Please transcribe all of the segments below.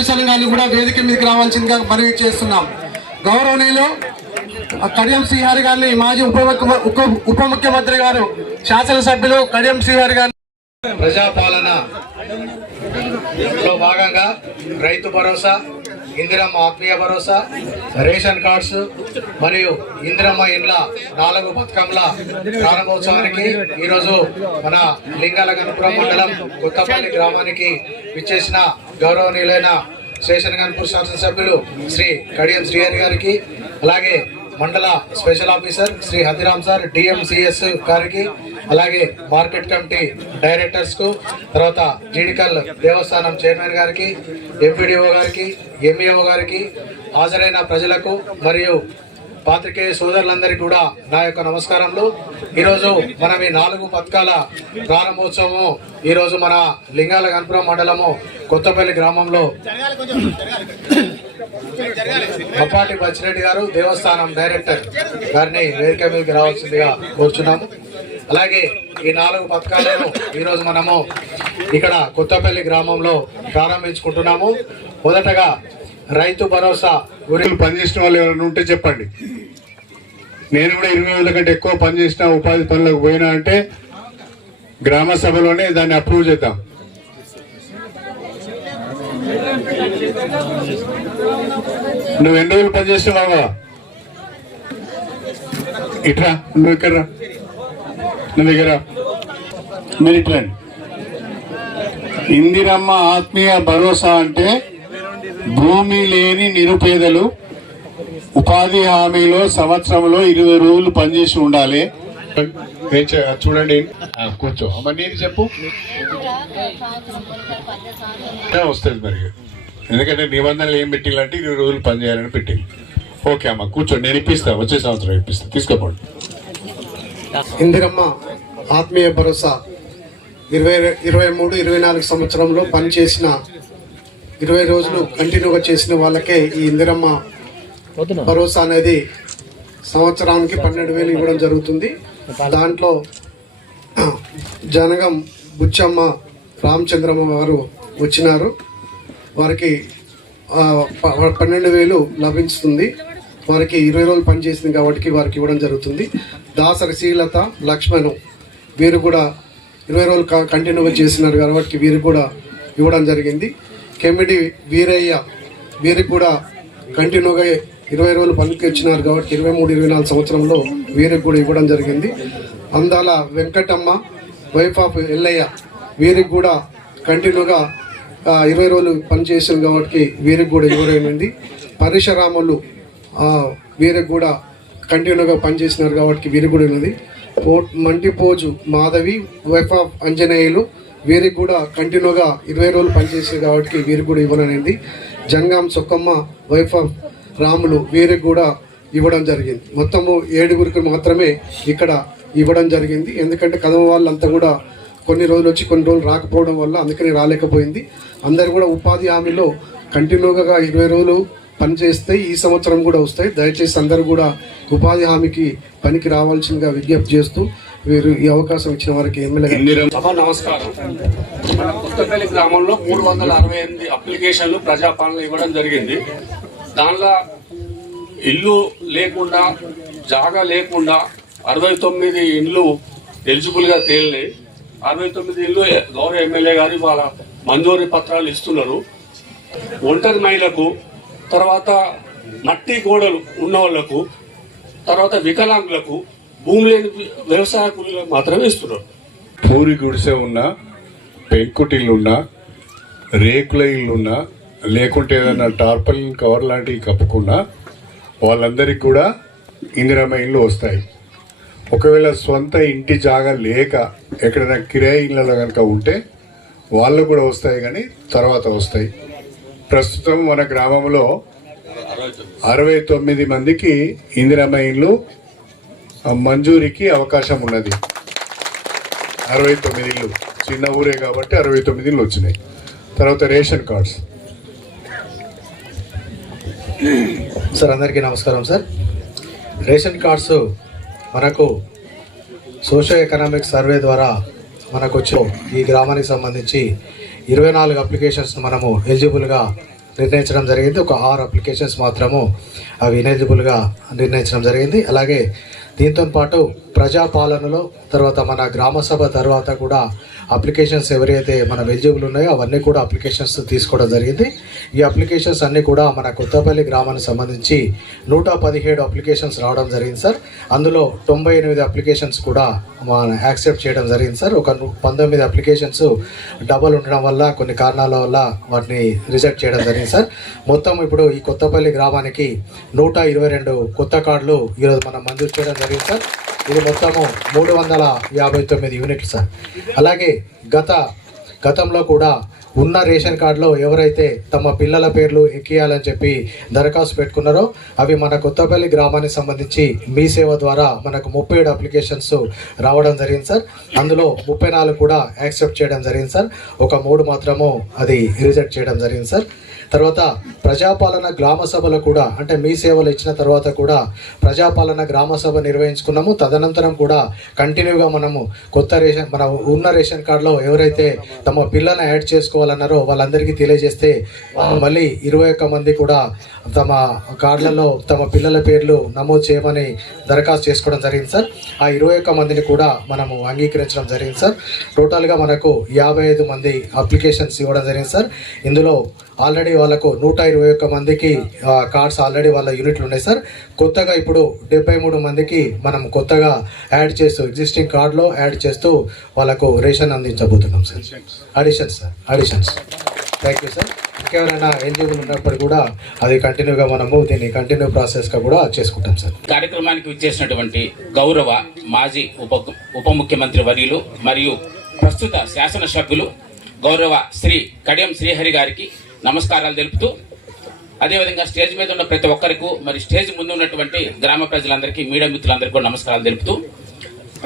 ఆఫీసర్లు గారిని కూడా వేదిక మీదకి రావాల్సిందిగా మనవి చేస్తున్నాం. గౌరవనీయులు కడియం శ్రీహరి గారిని, మాజీ ఉప ముఖ్యమంత్రి గారు, శాసనసభ్యులు కడియం శ్రీహరి గారిని ప్రజాపాలనలో భాగంగా రైతు భరోసా, ఇందిరమ్మ ఆత్మీయ భరోసా, రేషన్ కార్డ్స్ మరియు ఇందిరమ్మ ఇండ్ల 4 బతుకమ్మల ప్రారంభోత్సవానికి ఈరోజు మన లింగాల గణపురం మండలం కొత్తపల్లి గ్రామానికి విచ్చేసిన గౌరవనీయులైన స్టేషన్ గన్పూర్ శాసనసభ్యులు శ్రీ కడియం శ్రీహరి గారికి, అలాగే మండల special officer Shri Hathiram sir, DMCS గారికి, అలాగే మార్కెట్ కమిటీ డైరెక్టర్స్ కు, తర్వాత జీడికల్ దేవస్థానం చైర్మన్ గారికి, ఎంపీడీఓ గారికి, ఎంఈఓ గారికి, హాజరైన ప్రజలకు మరియు పాత్రికేయ సోదరులందరికీ కూడా నా యొక్క నమస్కారములు. ఈరోజు మనం ఈ 4 పథకాల ప్రారంభోత్సవము ఈరోజు మన లింగాల గణపురం మండలము కొత్తపల్లి గ్రామంలో అప్పాటి బచ్చిరెడ్డి గారు, దేవస్థానం డైరెక్టర్ గారిని వేదిక మీదకి రావాల్సిందిగా కోరుచున్నాము. అలాగే ఈ 4 పథకాలను ఈరోజు మనము ఇక్కడ కొత్తపల్లి గ్రామంలో ప్రారంభించుకుంటున్నాము. మొదటగా రైతు భరోసా గురించి పనిచేసిన వాళ్ళు ఎవరైనా ఉంటే చెప్పండి. నేను కూడా 20 రోజుల కంటే ఎక్కువ పనిచేసిన, ఉపాధి పనులకు పోయినా అంటే గ్రామ సభలోనే దాన్ని అప్రూవ్ చేద్దాం. నువ్వు ఎన్ని రోజులు పనిచేస్తున్నావా? ఇట్రా, నువ్వు ఇక్కడ రా, నువ్వు దగ్గర మీరు ఇట్లా. ఇందిరమ్మ ఆత్మీయ భరోసా అంటే భూమి లేని నిరుపేదలు ఉపాధి హామీలో సంవత్సరంలో 20 రోజులు పనిచేసి ఉండాలి. చూడండి, కూర్చో అమ్మ, నేను చెప్పు వస్తుంది మరి, ఎందుకంటే నిబంధనలు ఏం పెట్టిందంటే 20 రోజులు పనిచేయాలని పెట్టింది. ఓకే అమ్మ, కూర్చోండి, నేను ఇప్పిస్తా, వచ్చే సంవత్సరం ఇప్పిస్తా, తీసుకోపోండి. ఇందిరమ్మ ఆత్మీయ భరోసా 23-24 సంవత్సరంలో పనిచేసిన 20 రోజులు కంటిన్యూగా చేసిన వాళ్ళకే ఈ ఇందిరమ్మ భరోసా అనేది సంవత్సరానికి 12,000 ఇవ్వడం జరుగుతుంది. దాంట్లో జనగం బుచ్చమ్మ రామచంద్రమ్మ వారు వచ్చినారు. వారికి 12,000 లభిస్తుంది. వారికి 20 రోజులు పనిచేసింది కాబట్టి వారికి ఇవ్వడం జరుగుతుంది. దాసరి శ్రీలత లక్ష్మణు వీరు కూడా 20 రోజులు కంటిన్యూగా చేసినారు కాబట్టి వీరికి కూడా ఇవ్వడం జరిగింది. కెమిడి వీరయ్య వీరికి కూడా కంటిన్యూగా 20 రోజులు పనికి వచ్చినారు కాబట్టి 23-24 సంవత్సరంలో వీరికి కూడా ఇవ్వడం జరిగింది. అందాల వెంకటమ్మ వైఫ్ ఆఫ్ ఎల్లయ్య వీరికి కూడా కంటిన్యూగా 20 రోజులు పనిచేసారు కాబట్టి వీరికి కూడా ఇవ్వడమైంది. పరశురాములు వీరికి కూడా కంటిన్యూగా పనిచేసినారు కాబట్టి వీరికి కూడా ఉన్నది. మంటిపోజు మాధవి వైఫ్ ఆఫ్ అంజనేయులు వీరికి కూడా కంటిన్యూగా 20 రోజులు పనిచేసారు కాబట్టి వీరికి కూడా ఇవ్వననేది. జంగాం సుక్కమ్మ వైఫ్ ఆఫ్ రాములు వీరికి కూడా ఇవ్వడం జరిగింది. మొత్తము 7గురికి మాత్రమే ఇక్కడ ఇవ్వడం జరిగింది. ఎందుకంటే కదమ వాళ్ళంతా కూడా కొన్ని రోజులు వచ్చి కొన్ని రోజులు రాకపోవడం వల్ల అందుకని రాలేకపోయింది. అందరు కూడా ఉపాధి హామీలో కంటిన్యూగా 20 రోజులు పనిచేస్తే ఈ సంవత్సరం కూడా వస్తాయి. దయచేసి అందరూ కూడా ఉపాధి హామీకి పనికి రావాల్సిందిగా విజ్ఞప్తి చేస్తూ వీరు ఈ అవకాశం ఇచ్చిన వారికి ఎమ్మెల్యే నమస్కారం. మన కొత్తపల్లి గ్రామంలో 368 అప్లికేషన్లు ప్రజాపాలన ఇవ్వడం జరిగింది. దానిలో ఇల్లు లేకుండా, జాగా లేకుండా 69 ఇండ్లు ఎలిజిబుల్గా తేలినాయి. 69 ఇండ్లు గౌరవ ఎమ్మెల్యే గారు వాళ్ళ మంజూరీ పత్రాలు ఇస్తున్నారు. ఒంటరి మహిళలకు, తర్వాత మట్టి గోడలు ఉన్న వాళ్లకు, తర్వాత వికలాంగులకు, భూమి లేని వ్యవసాయ కూలీలకు మాత్రమే ఇస్తున్నారు. పూరి గుడిసె ఉన్నా, పెంకుటిల్లున్నా, రేకుల ఇల్లున్నా, లేకుంటే ఏదైనా టార్పల్ కవర్ లాంటివి కప్పుకున్నా వాళ్ళందరికీ కూడా ఇందిరమ్మ ఇళ్ళు వస్తాయి. ఒకవేళ సొంత ఇంటి జాగా లేక ఎక్కడైనా కిరాయి ఇళ్ళలో కనుక ఉంటే వాళ్ళు కూడా వస్తాయి, కానీ తర్వాత వస్తాయి. ప్రస్తుతం మన గ్రామంలో 69 మందికి ఇందిరమ్మ ఇళ్ళు మంజూరికి అవకాశం ఉన్నది. 69 ఇళ్ళు, చిన్న ఊరే కాబట్టి 69 ఇళ్ళు వచ్చినాయి. తర్వాత రేషన్ కార్డ్స్. సార్ అందరికీ నమస్కారం సార్. రేషన్ కార్డ్స్ మనకు సోషో ఎకనామిక్ సర్వే ద్వారా మనకు వచ్చి ఈ గ్రామానికి సంబంధించి 24 అప్లికేషన్స్ మనము ఎలిజిబుల్గా నిర్ణయించడం జరిగింది. ఒక 6 అప్లికేషన్స్ మాత్రము అవి ఇనెలిజిబుల్గా నిర్ణయించడం జరిగింది. అలాగే దీంతో పాటు ప్రజాపాలనలో తర్వాత మన గ్రామ సభ తర్వాత కూడా అప్లికేషన్స్ ఎవరైతే మనం ఎలిజిబుల్ ఉన్నాయో అవన్నీ కూడా అప్లికేషన్స్ తీసుకోవడం జరిగింది. ఈ అప్లికేషన్స్ అన్నీ కూడా మన కొత్తపల్లి గ్రామానికి సంబంధించి 117 అప్లికేషన్స్ రావడం జరిగింది సార్. అందులో 98 అప్లికేషన్స్ కూడా మన యాక్సెప్ట్ చేయడం జరిగింది సార్. ఒక 19 అప్లికేషన్స్ డబల్ ఉండడం వల్ల కొన్ని కారణాల వల్ల వాటిని రిజెక్ట్ చేయడం జరిగింది సార్. మొత్తం ఇప్పుడు ఈ కొత్తపల్లి గ్రామానికి 122 కొత్త కార్డులు ఈరోజు మనం మంజూరు చేయడం జరిగింది సార్. ఇది మొత్తము 359 యూనిట్లు సార్. అలాగే గతంలో కూడా ఉన్న రేషన్ కార్డులో ఎవరైతే తమ పిల్లల పేర్లు ఎక్కియాలని చెప్పి దరఖాస్తు పెట్టుకున్నారో అవి మన కొత్తపల్లి గ్రామానికి సంబంధించి మీ సేవ ద్వారా మనకు 37 అప్లికేషన్స్ రావడం జరిగింది సార్. అందులో 34 కూడా యాక్సెప్ట్ చేయడం జరిగింది సార్. ఒక 3 మాత్రము అది రిజెక్ట్ చేయడం జరిగింది సార్. తర్వాత ప్రజాపాలన గ్రామ సభలో కూడా అంటే మీ సేవలు ఇచ్చిన తర్వాత కూడా ప్రజాపాలన గ్రామ సభ నిర్వహించుకున్నాము. తదనంతరం కూడా కంటిన్యూగా మనము మన ఉన్న రేషన్ కార్డులో ఎవరైతే తమ పిల్లల్ని యాడ్ చేసుకోవాలన్నారో వాళ్ళందరికీ తెలియజేస్తే మళ్ళీ 21 మంది కూడా తమ కార్డులలో తమ పిల్లల పేర్లు నమోదు చేయమని దరఖాస్తు చేసుకోవడం జరిగింది సార్. ఆ 21 మందిని కూడా మనము అంగీకరించడం జరిగింది సార్. టోటల్గా మనకు 55 మంది అప్లికేషన్స్ ఇవ్వడం జరిగింది సార్. ఇందులో ఆల్రెడీ వాళ్ళకు 121 మందికి కార్డ్స్ ఆల్రెడీ వాళ్ళ యూనిట్లు ఉన్నాయి సార్. కొత్తగా ఇప్పుడు 73 మందికి మనం కొత్తగా యాడ్ చేస్తూ ఎగ్జిస్టింగ్ కార్డులో యాడ్ చేస్తూ వాళ్ళకు రేషన్ అందించబోతున్నాం సార్. Additions thank you sir. ఇంకెవరైనా ఎలిజిబుల్ ఉన్నప్పుడు కూడా అది కంటిన్యూగా మనము దీన్ని కంటిన్యూ ప్రాసెస్గా కూడా చేసుకుంటాం సార్. కార్యక్రమానికి విచ్చేసినటువంటి గౌరవ మాజీ ఉప ముఖ్యమంత్రి వర్యులు మరియు ప్రస్తుత శాసనసభ్యులు గౌరవ శ్రీ కడియం శ్రీహరి గారికి నమస్కారాలు తెలుపుతూ అదేవిధంగా స్టేజ్ మీద ఉన్న ప్రతి ఒక్కరికి మరి స్టేజ్ ముందు ఉన్నటువంటి గ్రామ ప్రజలందరికీ మీడియా మిత్రులందరికీ కూడా నమస్కారాలు తెలుపుతూ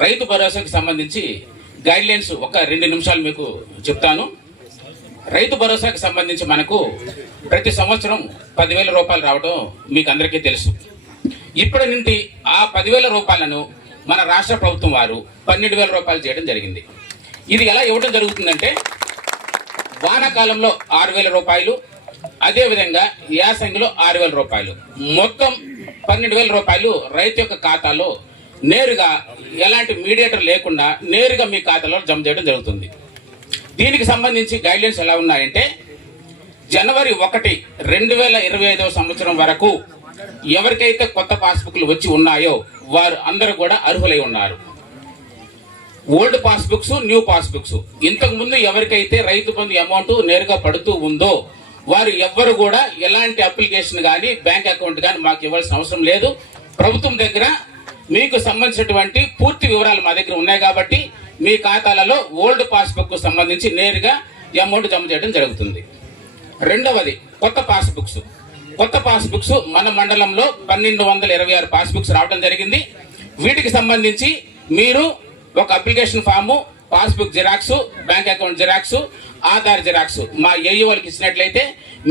రైతు భరోసాకు సంబంధించి గైడ్ లైన్స్ ఒక 2 నిమిషాలు మీకు చెప్తాను. రైతు భరోసాకు సంబంధించి మనకు ప్రతి సంవత్సరం 10,000 రూపాయలు రావడం మీకు అందరికీ తెలుసు. ఇప్పటి నుండి ఆ 10,000 రూపాయలను మన రాష్ట్ర ప్రభుత్వం వారు 12,000 రూపాయలు చేయడం జరిగింది. ఇది ఎలా ఇవ్వడం జరుగుతుందంటే వానాకాలంలో 6,000 రూపాయలు, అదేవిధంగా యాసంగిలో 6,000 రూపాయలు, మొత్తం 12,000 రూపాయలు రైతు యొక్క ఖాతాలో నేరుగా ఎలాంటి మీడియేటర్ లేకుండా నేరుగా మీ ఖాతాలో జమ చేయడం జరుగుతుంది. దీనికి సంబంధించి గైడ్లైన్స్ ఎలా ఉన్నాయంటే జనవరి 1, 2025 సంవత్సరం వరకు ఎవరికైతే కొత్త పాస్బుక్లు వచ్చి ఉన్నాయో వారు అందరూ కూడా అర్హులై ఉన్నారు. ఓల్డ్ పాస్బుక్స్, న్యూ పాస్బుక్స్, ఇంతకు ముందు ఎవరికైతే రైతు బంధు అమౌంట్ నేరుగా పడుతూ ఉందో వారు ఎవ్వరు కూడా ఎలాంటి అప్లికేషన్ కానీ బ్యాంక్ అకౌంట్ కానీ మాకు ఇవ్వాల్సిన అవసరం లేదు. ప్రభుత్వం దగ్గర మీకు సంబంధించినటువంటి పూర్తి వివరాలు మా దగ్గర ఉన్నాయి కాబట్టి మీ ఖాతాలలో ఓల్డ్ పాస్బుక్ కు సంబంధించి నేరుగా అమౌంట్ జమ చేయడం జరుగుతుంది. రెండవది కొత్త పాస్బుక్స్ మన మండలంలో 1,226 పాస్బుక్స్ రావడం జరిగింది. వీటికి సంబంధించి మీరు ఒక application form, passbook xerox, bank account xerox, Aadhaar xerox మా ఏఈ వాళ్ళకి ఇచ్చినట్లయితే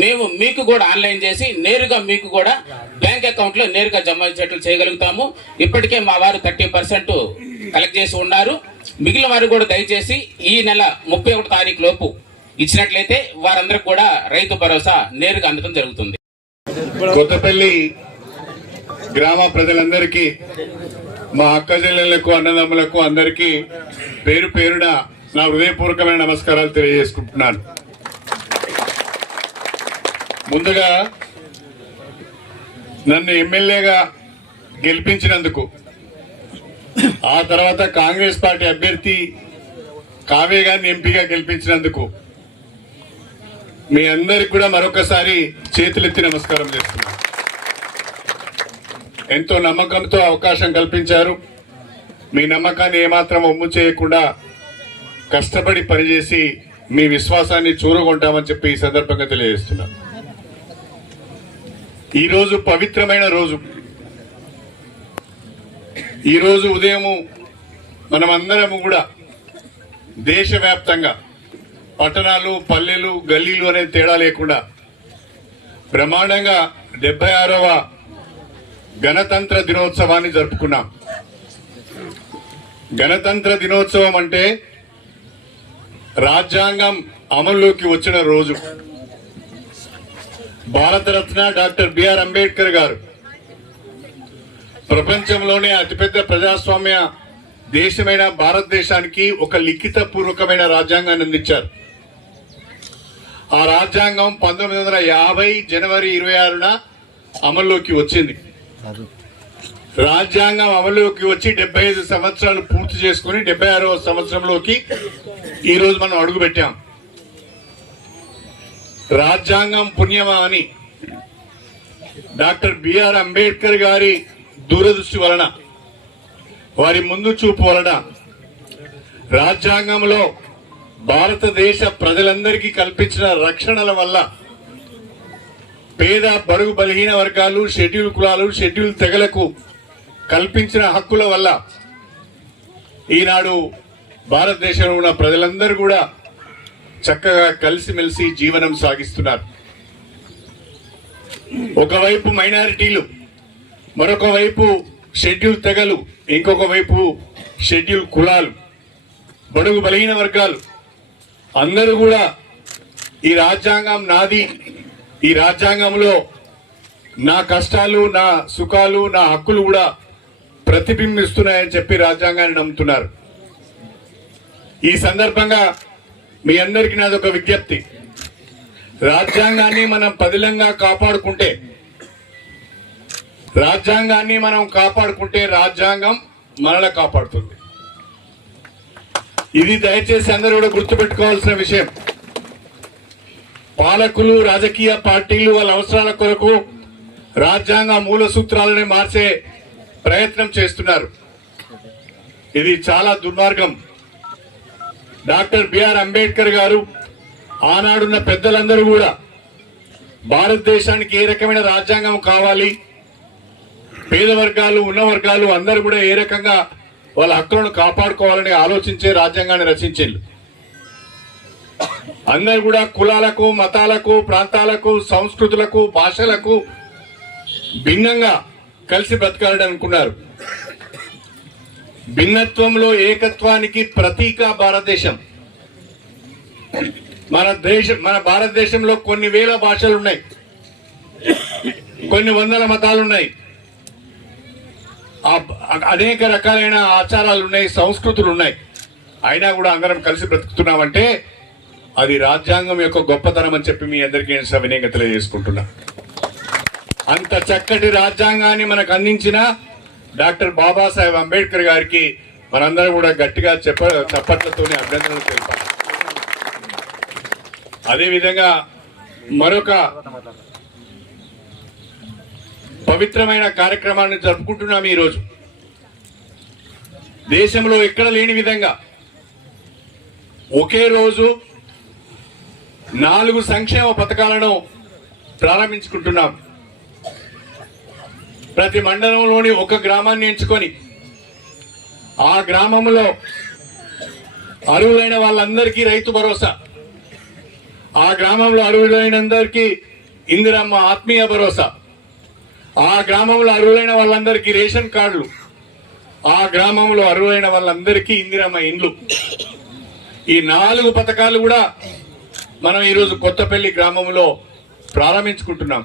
మేము మీకు కూడా ఆన్లైన్ చేసి నేరుగా మీకు కూడా బ్యాంక్ అకౌంట్ లో నేరుగా జమ చేయగలుగుతాము. ఇప్పటికే మా వారు 30% కలెక్ట్ చేసి ఉన్నారు. మిగిలిన వారు కూడా దయచేసి ఈ నెల 31 తారీఖు లోపు ఇచ్చినట్లయితే వారందరికి కూడా రైతు భరోసా నేరుగా అందడం జరుగుతుంది. కొత్తపల్లి గ్రామ ప్రజలందరికీ, మా అక్క చెల్లెళ్లకు, అన్నదమ్ములకు అందరికీ పేరు పేరున నా హృదయపూర్వకమైన నమస్కారాలు తెలియజేసుకుంటున్నాను. ముందుగా నన్ను ఎమ్మెల్యేగా గెలిపించినందుకు, ఆ తర్వాత కాంగ్రెస్ పార్టీ అభ్యర్థి కావ్య గారిని ఎంపీగా గెలిపించినందుకు మీ అందరికి కూడా మరొకసారి చేతులెత్తి నమస్కారం చేస్తున్నాను. ఎంతో నమ్మకంతో అవకాశం కల్పించారు. మీ నమ్మకాన్ని ఏమాత్రం ఒమ్ము చేయకుండా కష్టపడి పనిచేసి మీ విశ్వాసాన్ని చూరగొంటామని చెప్పి ఈ సందర్భంగా తెలియజేస్తున్నాను. ఈరోజు పవిత్రమైన రోజు. ఈరోజు ఉదయము మనమందరము కూడా దేశవ్యాప్తంగా పట్టణాలు, పల్లెలు, గల్లీలు అనే తేడా లేకుండా బ్రహ్మాండంగా 76వ గణతంత్ర దినోత్సవాన్ని జరుపుకున్నాం. గణతంత్ర దినోత్సవం అంటే రాజ్యాంగం అమల్లోకి వచ్చిన రోజు. భారతరత్న డాక్టర్ బిఆర్ అంబేద్కర్ గారు ప్రపంచంలోనే అతిపెద్ద ప్రజాస్వామ్య దేశమైన భారతదేశానికి ఒక లిఖిత పూర్వకమైన రాజ్యాంగాన్ని అందించారు. ఆ రాజ్యాంగం 1950 జనవరి 26న అమల్లోకి వచ్చింది. రాజ్యాంగం అమలులోకి వచ్చి 75 సంవత్సరాలు పూర్తి చేసుకుని 76వ సంవత్సరంలోకి ఈ రోజు మనం అడుగుపెట్టాం. రాజ్యాంగం పుణ్యమా అని డాక్టర్ బిఆర్ అంబేద్కర్ గారి దూరదృష్టి వలన, వారి ముందు చూపు వలన రాజ్యాంగంలో భారతదేశ ప్రజలందరికీ కల్పించిన రక్షణల వల్ల పేద బడుగు బలహీన వర్గాలు, షెడ్యూల్ కులాలు, షెడ్యూల్ తెగలకు కల్పించిన హక్కుల వల్ల ఈనాడు భారతదేశంలో ఉన్న ప్రజలందరూ కూడా చక్కగా కలిసిమెలిసి జీవనం సాగిస్తున్నారు. ఒకవైపు మైనారిటీలు, మరొక వైపు షెడ్యూల్ తెగలు, ఇంకొక వైపు షెడ్యూల్ కులాలు, బడుగు బలహీన వర్గాలు అందరూ కూడా ఈ రాజ్యాంగం నాది, ఈ రాజ్యాంగంలో నా కష్టాలు, నా సుఖాలు, నా హక్కులు కూడా ప్రతిబింబిస్తున్నాయని చెప్పి రాజ్యాంగాన్ని నమ్ముతున్నారు. ఈ సందర్భంగా మీ అందరికీ నాదొక విజ్ఞప్తి. రాజ్యాంగాన్ని మనం పదిలంగా కాపాడుకుంటే, రాజ్యాంగాన్ని మనం కాపాడుకుంటే రాజ్యాంగం మనల్ని కాపాడుతుంది. ఇది దయచేసి అందరూ కూడా గుర్తుపెట్టుకోవాల్సిన విషయం. పాలకులు, రాజకీయ పార్టీలు వాళ్ళ అవసరాల కొరకు రాజ్యాంగ మూల సూత్రాలని మార్చే ప్రయత్నం చేస్తున్నారు. ఇది చాలా దుర్మార్గం. డాక్టర్ బిఆర్ అంబేద్కర్ గారు, ఆనాడున్న పెద్దలందరూ కూడా భారతదేశానికి ఏ రకమైన రాజ్యాంగం కావాలి, పేద వర్గాలు, ఉన్న వర్గాలు అందరూ కూడా ఏ రకంగా వాళ్ళ హక్కులను కాపాడుకోవాలని ఆలోచించే రాజ్యాంగాన్ని రచించారు. అందరూ కూడా కులాలకు, మతాలకు, ప్రాంతాలకు, సంస్కృతులకు, భాషలకు భిన్నంగా కలిసి బతకాలని అనుకున్నారు. భిన్నత్వంలో ఏకత్వానికి ప్రతీక భారతదేశం. మన భారతదేశంలో కొన్ని వేల భాషలు ఉన్నాయి, కొన్ని వందల మతాలు ఉన్నాయి, అనేక రకాలైన ఆచారాలు ఉన్నాయి, సంస్కృతులు ఉన్నాయి. అయినా కూడా అందరం కలిసి బ్రతుకుతున్నామంటే అది రాజ్యాంగం యొక్క గొప్పతనం అని చెప్పి మీ అందరికీ నేను సవినయంగా తెలియజేసుకుంటున్నా. అంత చక్కటి రాజ్యాంగాన్ని మనకు అందించిన డాక్టర్ బాబాసాహెబ్ అంబేద్కర్ గారికి మనందరం కూడా గట్టిగా చప్పట్లతోనే అభినందనలు తెలిపాలి. అదేవిధంగా మరొక పవిత్రమైన కార్యక్రమాన్ని జరుపుకుంటున్నాం ఈరోజు. దేశంలో ఎక్కడ లేని విధంగా ఒకే రోజు 4 సంక్షేమ పథకాలను ప్రారంభించుకుంటున్నాం. ప్రతి మండలంలోని ఒక గ్రామాన్ని ఎంచుకొని ఆ గ్రామంలో అర్హులైన వాళ్ళందరికీ రైతు భరోసా, ఆ గ్రామంలో అర్హులైన అందరికీ ఇందిరమ్మ ఆత్మీయ భరోసా, ఆ గ్రామంలో అర్హులైన వాళ్ళందరికీ రేషన్ కార్డులు, ఆ గ్రామంలో అర్హులైన వాళ్ళందరికీ ఇందిరమ్మ ఇండ్లు. ఈ 4 పథకాలు కూడా మనం ఈరోజు కొత్తపల్లి గ్రామంలో ప్రారంభించుకుంటున్నాం.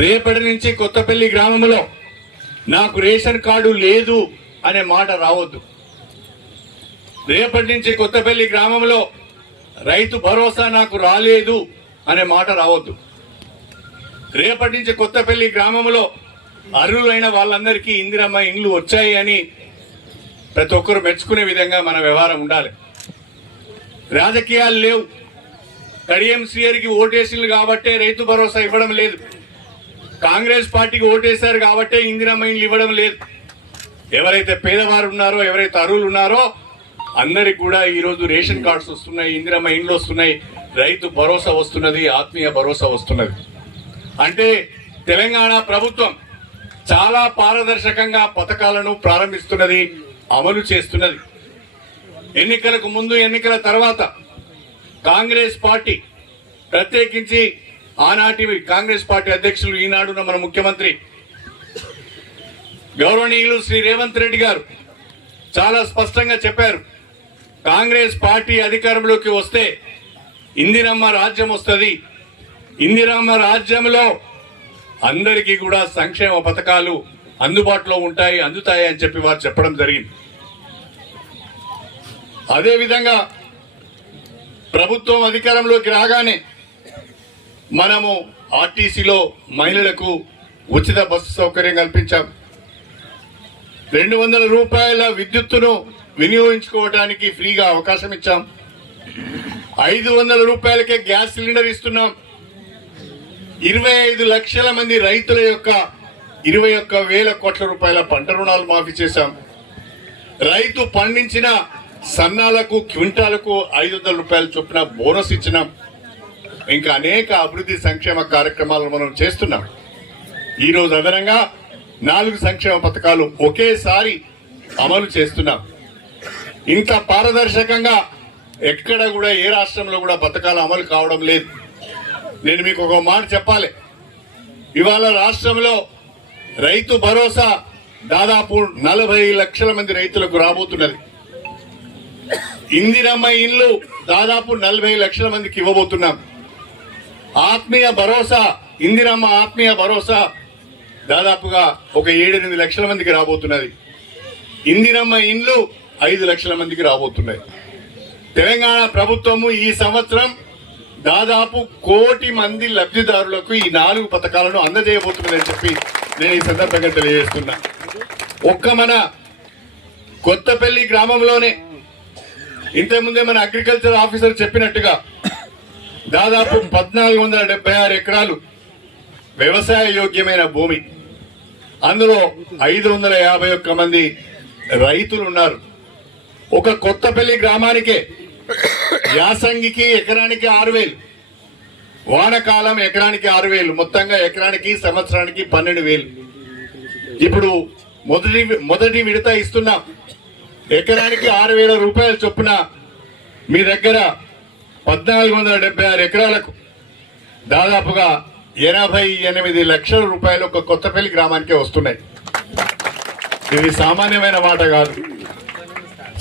రేపటి నుంచి కొత్తపల్లి గ్రామంలో నాకు రేషన్ కార్డు లేదు అనే మాట రావద్దు. రేపటి నుంచి కొత్తపల్లి గ్రామంలో రైతు భరోసా నాకు రాలేదు అనే మాట రావద్దు. రేపటి నుంచి కొత్తపల్లి గ్రామంలో అర్హులైన వాళ్ళందరికీ ఇందిరమ్మ ఇండ్లు వచ్చాయి అని ప్రతి ఒక్కరు మెచ్చుకునే విధంగా మన వ్యవహారం ఉండాలి. రాజకీయాలు లేవు. కడియం శ్రీహరికి ఓటేసింది కాబట్టే రైతు భరోసా ఇవ్వడం లేదు. కాంగ్రెస్ పార్టీకి ఓటేశారు కాబట్టే ఇందిరమ్మ ఇండ్లు ఇవ్వడం లేదు. ఎవరైతే పేదవారు ఉన్నారో, ఎవరైతే అర్హులు ఉన్నారో అందరికి కూడా ఈరోజు రేషన్ కార్డ్స్ వస్తున్నాయి, ఇందిరమ్మ ఇండ్లు వస్తున్నాయి, రైతు భరోసా వస్తున్నది, ఆత్మీయ భరోసా వస్తున్నది. అంటే తెలంగాణ ప్రభుత్వం చాలా పారదర్శకంగా పథకాలను ప్రారంభిస్తున్నది, అమలు చేస్తున్నది. ఎన్నికలకు ముందు, ఎన్నికల తర్వాత కాంగ్రెస్ పార్టీ, ప్రత్యేకించి ఆనాటి కాంగ్రెస్ పార్టీ అధ్యక్షులు, ఈనాడున్న మన ముఖ్యమంత్రి గౌరవనీయులు శ్రీ రేవంత్ రెడ్డి గారు చాలా స్పష్టంగా చెప్పారు, కాంగ్రెస్ పార్టీ అధికారంలోకి వస్తే ఇందిరమ్మ రాజ్యం వస్తుంది, ఇందిరమ్మ రాజ్యంలో అందరికీ కూడా సంక్షేమ పథకాలు అందుబాటులో అందుతాయి అని చెప్పి వారు చెప్పడం జరిగింది. అదేవిధంగా ప్రభుత్వం అధికారంలోకి రాగానే మనము ఆర్టీసీలో మహిళలకు ఉచిత బస్సు సౌకర్యం కల్పించాం. 200 రూపాయల విద్యుత్తును వినియోగించుకోవడానికి ఫ్రీగా అవకాశం ఇచ్చాం. 500 రూపాయలకే గ్యాస్ సిలిండర్ ఇస్తున్నాం. 25 లక్షల మంది రైతుల యొక్క 21,000 కోట్ల రూపాయల పంట రుణాలు మాఫీ చేశాం. రైతు పండించిన సన్నాలకు క్వింటాలకు 500 రూపాయల చొప్పున బోనస్ ఇచ్చినాం. ఇంకా అనేక అభివృద్ధి సంక్షేమ కార్యక్రమాలను మనం చేస్తున్నాం. ఈరోజు అదనంగా 4 సంక్షేమ పథకాలు ఒకేసారి అమలు చేస్తున్నాం. ఇంత పారదర్శకంగా ఎక్కడ కూడా ఏ రాష్ట్రంలో కూడా పథకాలు అమలు కావడం లేదు. నేను మీకు ఒక మాట చెప్పాలి. ఇవాళ రాష్ట్రంలో రైతు భరోసా దాదాపు 40 లక్షల మంది రైతులకు రాబోతున్నది. ఇందిరమ్మ ఇల్లు దాదాపు 40 లక్షల మందికి ఇవ్వబోతున్నాం. ఆత్మీయ భరోసా, ఇందిరమ్మ ఆత్మీయ భరోసా దాదాపుగా ఒక 7-8 లక్షల మందికి రాబోతున్నది. ఇందిరమ్మ ఇండ్లు 5 లక్షల మందికి రాబోతున్నాయి. తెలంగాణ ప్రభుత్వము ఈ సంవత్సరం దాదాపు 1 కోటి మంది లబ్ధిదారులకు ఈ 4 పథకాలను అందజేయబోతున్నదని చెప్పి నేను ఈ సందర్భంగా తెలియజేస్తున్నా. ఒక్క మన కొత్తపల్లి గ్రామంలోనే ఇంతకుముందే మన అగ్రికల్చర్ ఆఫీసర్ చెప్పినట్టుగా దాదాపు 1476 ఎకరాలు వ్యవసాయ యోగ్యమైన భూమి, అందులో 551 మంది రైతులు ఉన్నారు. ఒక కొత్తపల్లి గ్రామానికే యాసంగికి ఎకరానికి 6,000, వానకాలం ఎకరానికి 6,000, మొత్తంగా ఎకరానికి సంవత్సరానికి 12,000. ఇప్పుడు మొదటి విడత ఇస్తున్నాం. ఎకరానికి 6,000 రూపాయల చొప్పున మీ దగ్గర 1476 ఎకరాలకు దాదాపుగా 88 లక్షల రూపాయలు ఒక కొత్తపల్లి గ్రామానికే వస్తున్నాయి. ఇది సామాన్యమైన మాట కాదు,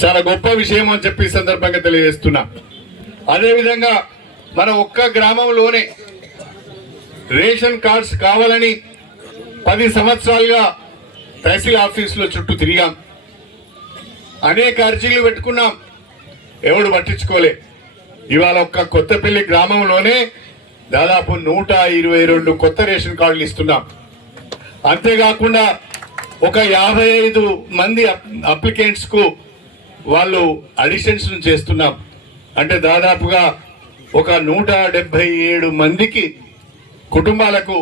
చాలా గొప్ప విషయం అని చెప్పి ఈ సందర్భంగా తెలియజేస్తున్నా. అదేవిధంగా మన ఒక్క గ్రామంలోనే రేషన్ కార్డ్స్ కావాలని 10 సంవత్సరాలుగా తహసీల్ ఆఫీసులో చుట్టూ తిరిగాం. అనేక అర్జీలు పెట్టుకున్నాం, ఎవడు పట్టించుకోలే. ఇవాళ ఒక్క కొత్తపల్లి గ్రామంలోనే దాదాపు 122 కొత్త రేషన్ కార్డులు ఇస్తున్నాం. అంతేకాకుండా ఒక 55 మంది అప్లికెంట్స్ కు వాళ్ళు అడిషన్స్ చేస్తున్నాం. అంటే దాదాపుగా ఒక 177 మందికి కుటుంబాలకు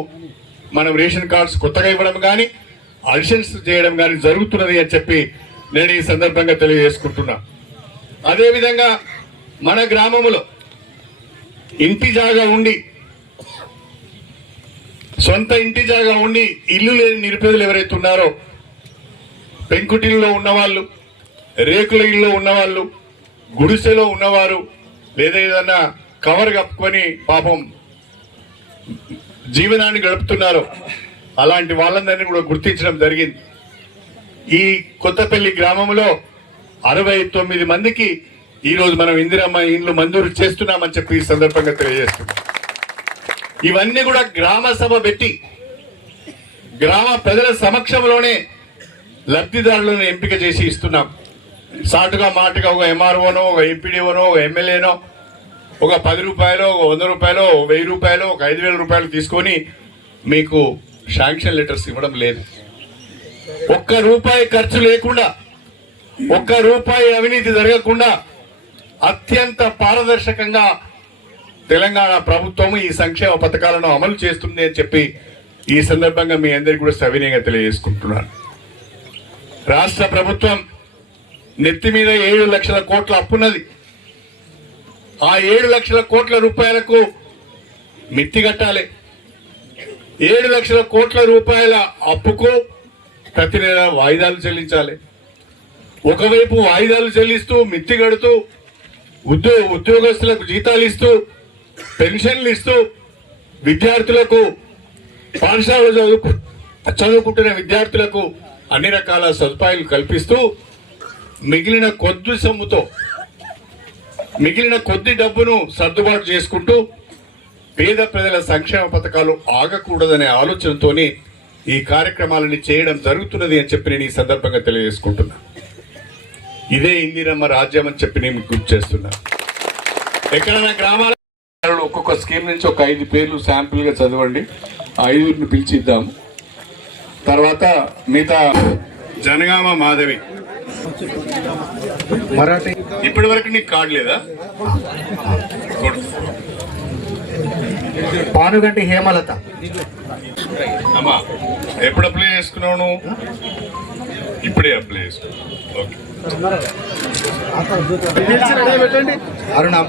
మనం రేషన్ కార్డ్స్ కొత్తగా ఇవ్వడం కానీ అడిషన్స్ చేయడం కానీ జరుగుతున్నది అని చెప్పి నేను ఈ సందర్భంగా తెలియజేసుకుంటున్నా. అదేవిధంగా మన గ్రామంలో ఇంటి జాగా ఉండి, సొంత ఇంటి జాగా ఉండి ఇల్లు లేని నిరుపేదలు ఎవరైతే ఉన్నారో, పెంకుటిల్లో ఉన్నవాళ్ళు, రేకుల ఇల్లు ఉన్నవాళ్ళు, గుడిసెలో ఉన్నవారు, లేదా ఏదన్నా కవర్ కప్పుకొని పాపం జీవనాన్ని గడుపుతున్నారో అలాంటి వాళ్ళందరినీ కూడా గుర్తించడం జరిగింది. ఈ కొత్తపల్లి గ్రామంలో 69 మందికి ఈరోజు మనం ఇందిరమ్మ ఇండ్లు మంజూరు చేస్తున్నామని చెప్పి ఈ సందర్భంగా తెలియజేస్తున్నాం. ఇవన్నీ కూడా గ్రామ సభ పెట్టి గ్రామ ప్రజల సమక్షంలోనే లబ్ధిదారులను ఎంపిక చేసి ఇస్తున్నాం. సాటుగా మాటుగా ఒక ఎంఆర్ఓనో, ఒక ఎంపీడీఓనో, ఒక ఎమ్మెల్యేనో ఒక 10 రూపాయలు, ఒక 100 రూపాయలు, 1000 రూపాయలు, ఒక 5,000 రూపాయలు తీసుకొని మీకు శాంక్షన్ లెటర్స్ ఇవ్వడం లేదు. ₹1 ఖర్చు లేకుండా, ₹1 అవినీతి జరగకుండా అత్యంత పారదర్శకంగా తెలంగాణ ప్రభుత్వం ఈ సంక్షేమ పథకాలను అమలు చేస్తుంది అని చెప్పి ఈ సందర్భంగా మీ అందరికీ కూడా సవినయంగా తెలియజేసుకుంటున్నాను. రాష్ట్ర ప్రభుత్వం నెత్తి మీద 7 లక్షల కోట్ల అప్పున్నది. ఆ 7 లక్షల కోట్ల రూపాయలకు మిత్తి కట్టాలి. 7 లక్షల కోట్ల రూపాయల అప్పుకు ప్రతి నెల వాయిదాలు చెల్లించాలి. ఒకవైపు వాయిదాలు చెల్లిస్తూ, మిత్తి కడుతూ, ఉద్యోగస్తులకు జీతాలు ఇస్తూ, పెన్షన్లు ఇస్తూ, విద్యార్థులకు, పాఠశాలలో చదువుకుంటున్న విద్యార్థులకు అన్ని రకాల సదుపాయాలు కల్పిస్తూ మిగిలిన కొద్ది డబ్బును సర్దుబాటు చేసుకుంటూ పేద ప్రజల సంక్షేమ పథకాలు ఆగకూడదనే ఆలోచనతోనే ఈ కార్యక్రమాలని చేయడం జరుగుతున్నది అని చెప్పి నేను ఈ సందర్భంగా తెలియజేసుకుంటున్నా. ఇదే ఇందిరమ్మ రాజ్యం అని చెప్పి నేను మీకు గుర్తు చేస్తున్నా. ఎక్కడైనా గ్రామాలలో ఒక్కొక్క స్కీమ్ నుంచి ఒక 5 పేర్లు శాంపుల్ గా చదవండి. 5ని పిలిచిద్దాము. తర్వాత మిగతా జనగామ మాధవి, మరాఠీ ఇప్పటి వరకు నీకు కార్డు లేదా? పానుగంటి హేమలత. అమ్మా ఎప్పుడు అప్లై చేసుకున్నావు నువ్వు? ఇప్పుడే అప్లై చేసుకున్నావు. ఓకే. అరుణామ